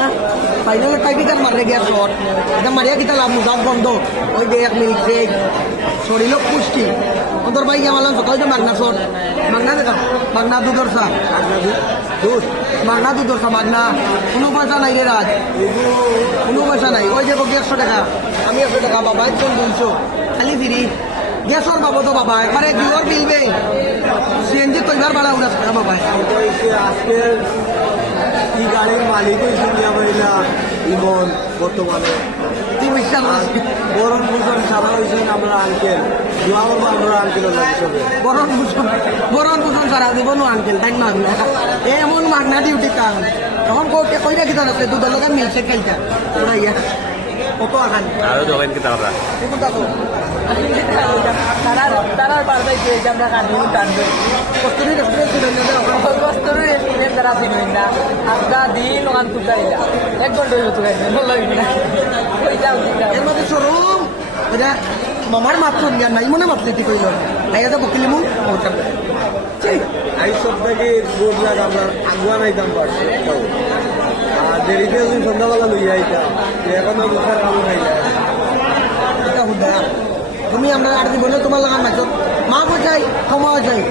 না ফাইনাল টাইপিকার মারে গিয়া শট এটা মারিয়া কিতা লাভ মুজাব বন্ধ ওই যে এক মিনিট শেখ শরীর পুষ্টি অন্তর ভাই গিয়া মারলাম সকাল যে মাগনা শট মাগনা দেখা মাগনা দুধর চা দুধ মাগনা দুধর চা মাগনা কোনো পয়সা নাই রে রাজ কোনো পয়সা নাই ওই যে 100 টাকা আমি 100 টাকা বাবা একজন 200 খালি ফিরি গ্যাসর বাবদ বাবা একবারে দুয়ার মিলবে সিএনজি তৈবার বাড়া উড়া বাবা আজকে কি গাড়ির মালিক হয়েছে ইমন বর্তমানে বরণ ভূষণ সারা হয়েছেন আমরা আঙ্কেল দুয়ার আমরা আঙ্কেল বরণ ভূষণ সারা দিব নো আঙ্কেল তাই না এমন মাগনা ডিউটি কাম তখন কই রাখি তার দুধের লোকের মিলছে খেলটা ওরা ইয়া কত আখান আরো দোকান কি তারা তারা পারবে যে আমরা কাটি টানবে কস্তুরি রেস্টুরেন্ট তারা চিনবেন না আজকা দিন ওখান তুকারিলা 1 ঘন্টা হইল তুকারি বললাম না ওই যাও এর মধ্যে শোরুম এটা মামার মাত্র জ্ঞান নাই মনে মাত্র ঠিক হইল নাই এটা বকিলি মু এই সপ্তাহে বোর্ড লাগ আমরা আগুয়া নাইতাম পারছি আর দেরিতে সন্ধ্যাবেলা লইয়া আইতাম এখনো বসার কাম নাই এটা হুদা তুমি আমরা আর দিব তোমার লাগান মাছ মা বোঝাই ক্ষমা যায়